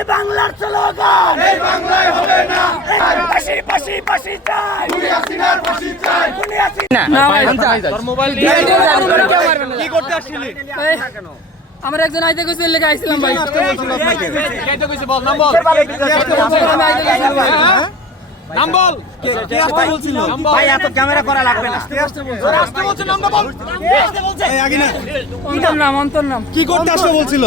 চাই বাংলার স্লোগান, এই বাংলায় হবে না। পাশি পাশি পাশি চাই, খুনি হাসিনার ফাঁসি চাই। খুনি হাসিনা। না ভাই তোর মোবাইল দিয়ে কি করতে আসছিলি? আমরা একজন আইতে কইছে লেগে আইছিলাম ভাই। কেটে কইছে বল নাম বল নাম বল কে আসতে বলছিল? ভাই এত ক্যামেরা করা লাগবে না। আসতে বলছে নামটা বল এই আগে না। অন্তর নাম কি করতে আসতে বলছিল?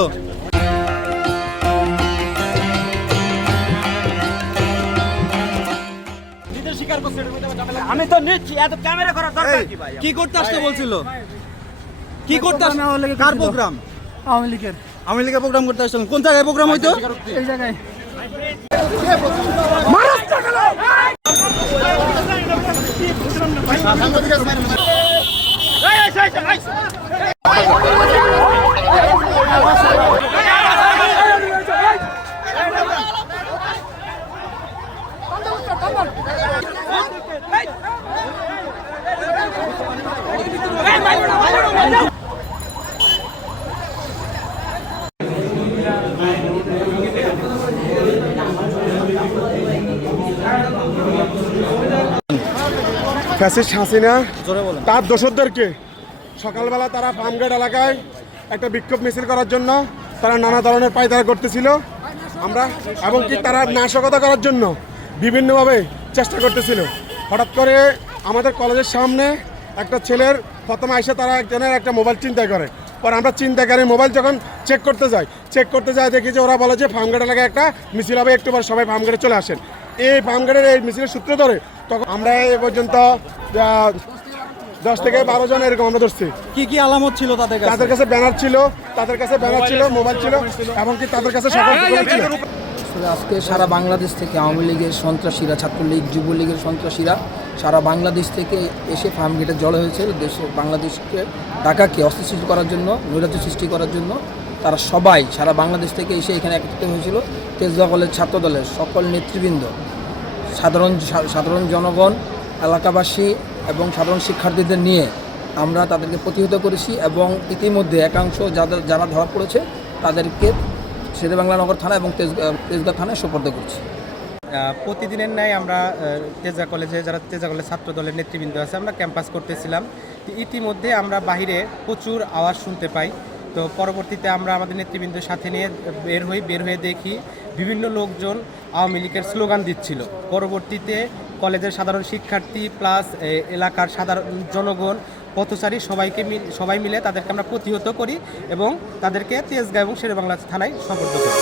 নিজের স্বীকার করছে এর মধ্যে ঝামেলা আমি তো নিচ্ছি, এত ক্যামেরা করার দরকার কি ভাই? কি করতে আসতে বলছিল? কি করতে কার প্রোগ্রাম? আওয়ামী লীগের আওয়ামী লীগের প্রোগ্রাম করতে আসছিলেন। কোন জায়গায় প্রোগ্রাম হইতো? এই জায়গায় ফ্যাসিস্ট হাসিনা জোরে বলেন। তার দোসরদেরকে সকালবেলা তারা ফার্মগেট এলাকায় একটা বিক্ষোভ মিছিল করার জন্য তারা নানা ধরনের পায়তারা করতেছিল আমরা, এবং কি তারা নাশকতা করার জন্য বিভিন্নভাবে চেষ্টা করতেছিল। হঠাৎ করে আমাদের কলেজের সামনে একটা ছেলের প্রথমে এসে তারা একজনের একটা মোবাইল চিন্তা করে, পরে আমরা চিন্তাকারী মোবাইল যখন চেক করতে যাই দেখি যে ওরা বলে যে ফার্মগেট এলাকায় একটা মিছিল হবে, একটু পর সবাই ফার্মগেটে চলে আসেন। এই ফার্মগেটের এই মিছিলের সূত্র ধরে তখন আমরা এ পর্যন্ত 10 থেকে 12 জন এরকম আমরা ধরছি। কি কি আলামত ছিল তাদের কাছে? তাদের কাছে ব্যানার ছিল, মোবাইল ছিল, এবং কি তাদের কাছে সকল ডকুমেন্ট ছিল। আসলে আজকে সারা বাংলাদেশ থেকে আওয়ামী লীগের সন্ত্রাসীরা, ছাত্রলীগ, যুবলীগের সন্ত্রাসীরা সারা বাংলাদেশ থেকে এসে ফার্মগেটে জড়ো হয়েছিল। দেশে বাংলাদেশকে ঢাকাকে অস্থিতিশীল করার জন্য, নৈরাজ্য সৃষ্টি করার জন্য তারা সবাই সারা বাংলাদেশ থেকে এসে এখানে একত্রিত হয়েছিল। তেজগাঁও কলেজ ছাত্র দলের সকল নেতৃবৃন্দ, সাধারণ জনগণ, এলাকাবাসী এবং সাধারণ শিক্ষার্থীদের নিয়ে আমরা তাদেরকে প্রতিহত করেছি এবং ইতিমধ্যে একাংশ যারা ধরা পড়েছে তাদেরকে শেরেবাংলা নগর থানা এবং তেজগাঁও থানায় সোপর্দ করছি। প্রতিদিনের ন্যায় আমরা তেজগাঁও কলেজে যারা তেজগাঁও কলেজ ছাত্র দলের নেতৃবৃন্দ আছে আমরা ক্যাম্পাস করতেছিলাম। তো ইতিমধ্যে আমরা বাহিরে প্রচুর আওয়াজ শুনতে পাই। তো পরবর্তীতে আমরা আমাদের নেতৃবৃন্দের সাথে নিয়ে বের হয়ে দেখি বিভিন্ন লোকজন আওয়ামী লীগের স্লোগান দিচ্ছিল। পরবর্তীতে কলেজের সাধারণ শিক্ষার্থী প্লাস এলাকার সাধারণ জনগণ, পথচারী সবাই মিলে তাদেরকে আমরা প্রতিহত করি এবং তাদেরকে তেজগাঁও এবং শেরেবাংলা থানায় সোপর্দ করি।